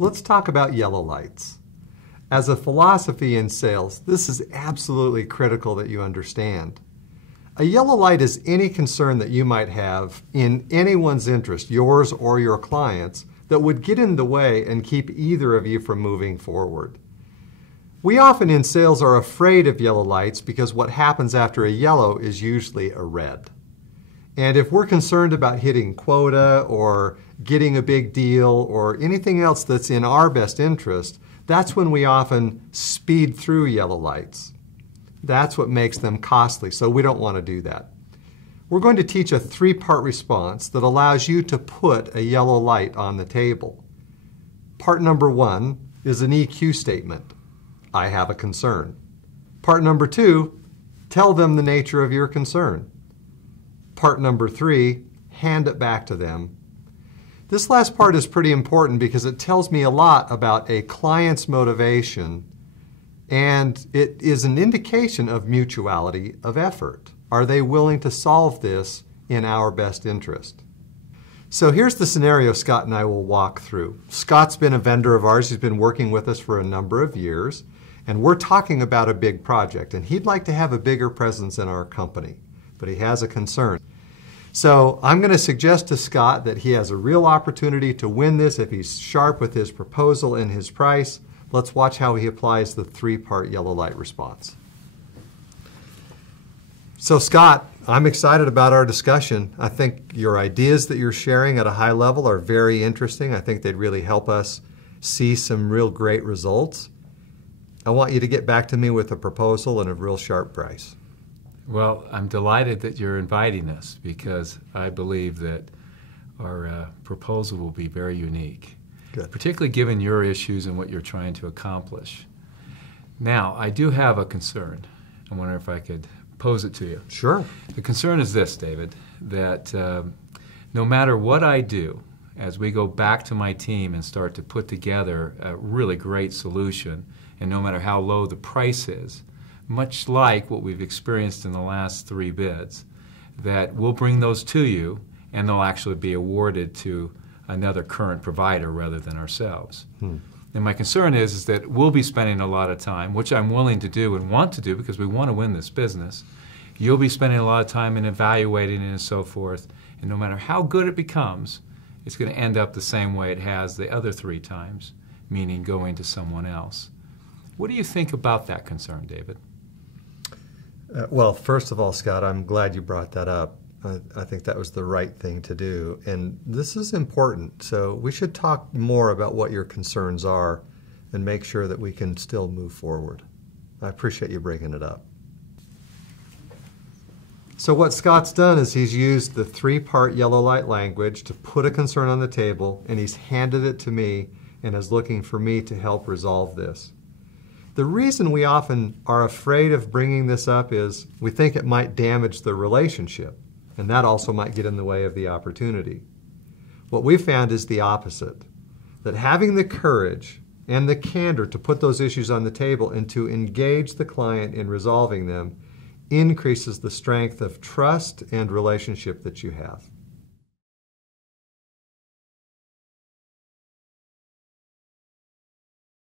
let's talk about yellow lights. As a philosophy in sales, this is absolutely critical that you understand. A yellow light is any concern that you might have in anyone's interest, yours or your client's, that would get in the way and keep either of you from moving forward. We often in sales are afraid of yellow lights because what happens after a yellow is usually a red. And if we're concerned about hitting quota or getting a big deal or anything else that's in our best interest, that's when we often speed through yellow lights. That's what makes them costly, so we don't want to do that. We're going to teach a three-part response that allows you to put a yellow light on the table. Part number one is an EQ statement. I have a concern. Part number two, tell them the nature of your concern. Part number three, hand it back to them. This last part is pretty important because it tells me a lot about a client's motivation, and it is an indication of mutuality of effort. Are they willing to solve this in our best interest? So here's the scenario Scott and I will walk through. Scott's been a vendor of ours. He's been working with us for a number of years, and we're talking about a big project, and he'd like to have a bigger presence in our company, but he has a concern. So I'm going to suggest to Scott that he has a real opportunity to win this if he's sharp with his proposal and his price. Let's watch how he applies the three-part yellow light response. So Scott, I'm excited about our discussion. I think your ideas that you're sharing at a high level are very interesting. I think they'd really help us see some real great results. I want you to get back to me with a proposal and a real sharp price. Well, I'm delighted that you're inviting us because I believe that our proposal will be very unique, Good. Particularly given your issues and what you're trying to accomplish. Now, I do have a concern. I wonder if I could pose it to you. Sure. The concern is this, David, that no matter what I do, as we go back to my team and start to put together a really great solution, and no matter how low the price is, much like what we've experienced in the last 3 bids, that we'll bring those to you and they'll actually be awarded to another current provider rather than ourselves. And my concern is that we'll be spending a lot of time, which I'm willing to do and want to do because we want to win this business. You'll be spending a lot of time in evaluating it and so forth, and no matter how good it becomes, it's going to end up the same way it has the other 3 times, meaning going to someone else. What do you think about that concern, David? Well, first of all, Scott, I'm glad you brought that up. I think that was the right thing to do. And this is important, so we should talk more about what your concerns are and make sure that we can still move forward. I appreciate you bringing it up. So what Scott's done is he's used the 3-part yellow light language to put a concern on the table, and he's handed it to me and is looking for me to help resolve this. The reason we often are afraid of bringing this up is we think it might damage the relationship, and that also might get in the way of the opportunity. What we've found is the opposite, that having the courage and the candor to put those issues on the table and to engage the client in resolving them increases the strength of trust and relationship that you have.